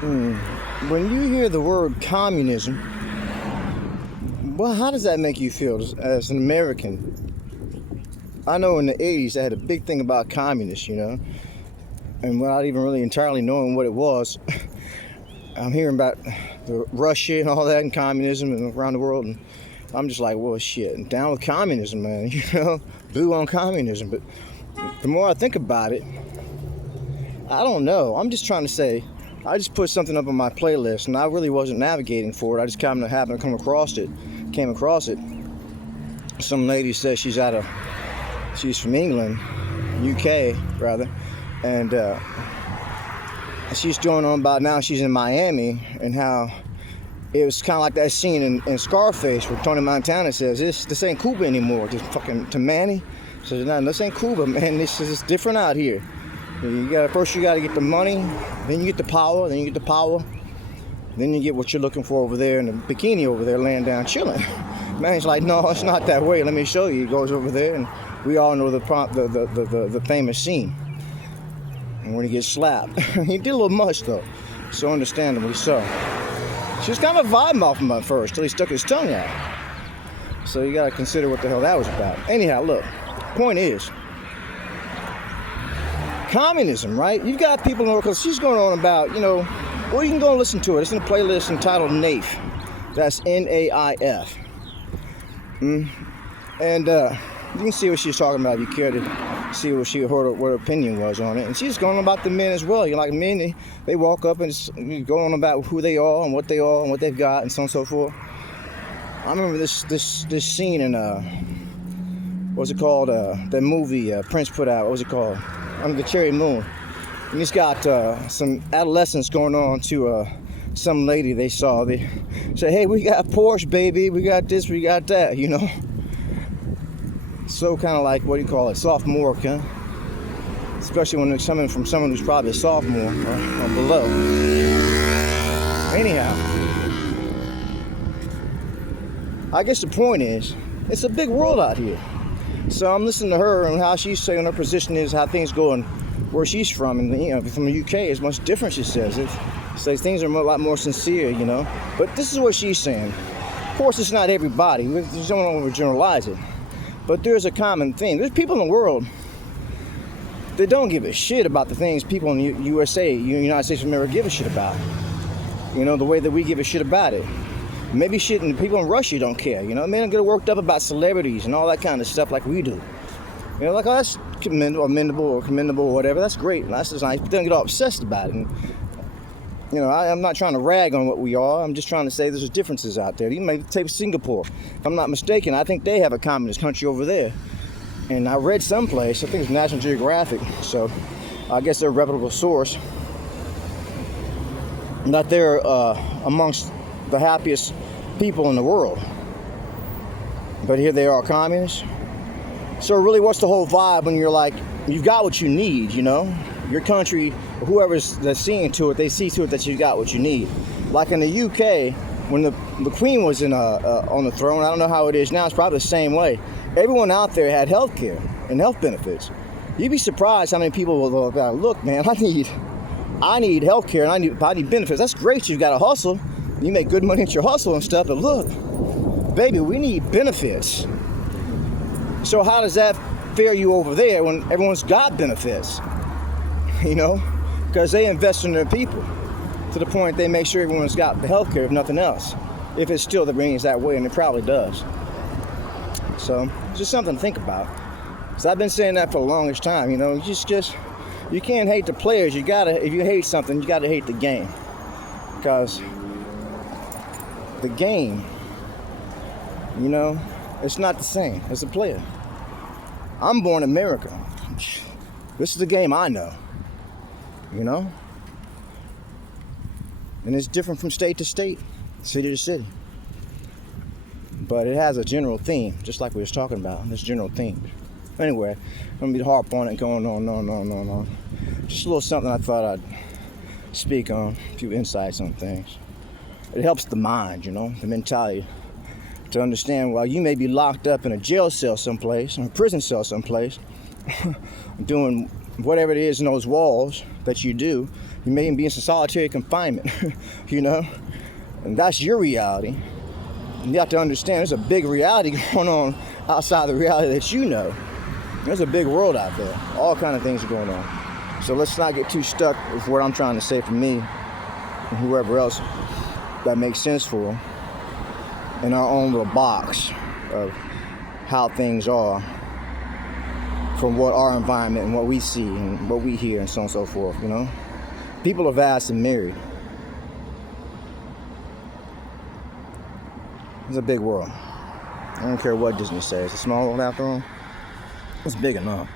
When you hear the word communism, well, how does that make you feel as an American? I know in the 80s they had a big thing about communists, and without even really entirely knowing what it was, I'm hearing about the Russia and all that and communism and around the world, and I'm just like, well, shit, I'm down with communism, man, blue on communism. But the more I think about it, I don't know. I'm just trying to say, I just put something up on my playlist, and I really wasn't navigating for it. I just kind of happened to came across it. Some lady says she's from England, UK rather, and she's going on about now she's in Miami and how it was kind of like that scene in Scarface where Tony Montana says, this ain't Cuba anymore, just fucking to Manny. Says, no, this ain't Cuba, man, this is different out here. First you gotta get the money, then you get the power, then you get what you're looking for over there in the bikini over there laying down chilling. Man's like, no, it's not that way, let me show you. He goes over there, and we all know the famous scene. And when he gets slapped. He did a little much though, so understandably so. She was kind of vibing off him at first till he stuck his tongue out. So you gotta consider what the hell that was about. Anyhow, look, point is, communism, right? You've got people in the world, because she's going on about, well, you can go and listen to it. It's in a playlist entitled NAIF. That's N-A-I-F. And you can see what she's talking about if you care to see what her opinion was on it. And she's going on about the men as well. Like men, they walk up and just go on about who they are and what they've got and so on and so forth. I remember this scene in what's it called? That movie Prince put out. What was it called? Under the Cherry Moon. And he's got some adolescents going on to some lady they saw. They say, hey, we got Porsche, baby. We got this, we got that, So kind of like, what do you call it, sophomore, huh? Especially when it's coming from someone who's probably a sophomore or below. Anyhow, I guess the point is, it's a big world out here. So I'm listening to her and how she's saying her position is, how things go and where she's from. And from the UK, it's much different, she says. It says things are a lot more sincere, But this is what she's saying. Of course, it's not everybody. We just don't overgeneralize it. But there's a common thing. There's people in the world that don't give a shit about the things people in the USA, United States of America, give a shit about. The way that we give a shit about it. Maybe shit, and people in Russia don't care. They don't get worked up about celebrities and all that kind of stuff like we do. Like, oh, that's commendable or whatever. That's great. That's just nice. But they don't get all obsessed about it. And, I'm not trying to rag on what we are. I'm just trying to say there's differences out there. You may take Singapore. If I'm not mistaken, I think they have a communist country over there. And I read someplace, I think it's National Geographic, so I guess they're a reputable source, that they're amongst the happiest people in the world. But here they are, communists. So really, what's the whole vibe when you're like, you've got what you need, Your country, whoever's that's seeing to it, they see to it that you got what you need. Like in the UK, when the Queen was on the throne, I don't know how it is now, it's probably the same way. Everyone out there had health care and health benefits. You'd be surprised how many people will go, look, man, I need health care and I need benefits. That's great, you've got to hustle. You make good money at your hustle and stuff, but look, baby, we need benefits. So how does that fare you over there when everyone's got benefits? Because they invest in their people to the point they make sure everyone's got the health care, if nothing else. If it still remains that way, and it probably does. So, it's just something to think about. Because I've been saying that for the longest time, you can't hate the players. If you hate something, you gotta hate the game. Because the game, it's not the same as a player. I'm born in America. This is the game I know. And it's different from state to state, city to city. But it has a general theme, just like we was talking about, this general theme. Anyway, I'm going to be harp on it going on. Just a little something I thought I'd speak on, a few insights on things. It helps the mind, the mentality, to understand while you may be locked up in a jail cell someplace, or a prison cell someplace, doing whatever it is in those walls that you do, You may even be in some solitary confinement, you know? And that's your reality. And you have to understand there's a big reality going on outside the reality that you know. There's a big world out there. All kind of things are going on. So let's not get too stuck with what I'm trying to say for me and whoever else that makes sense for in our own little box of how things are from what our environment and what we see and what we hear and so on and so forth, you know? People are vast and married. It's a big world. I don't care what Disney says. It's a small world after all. It's big enough.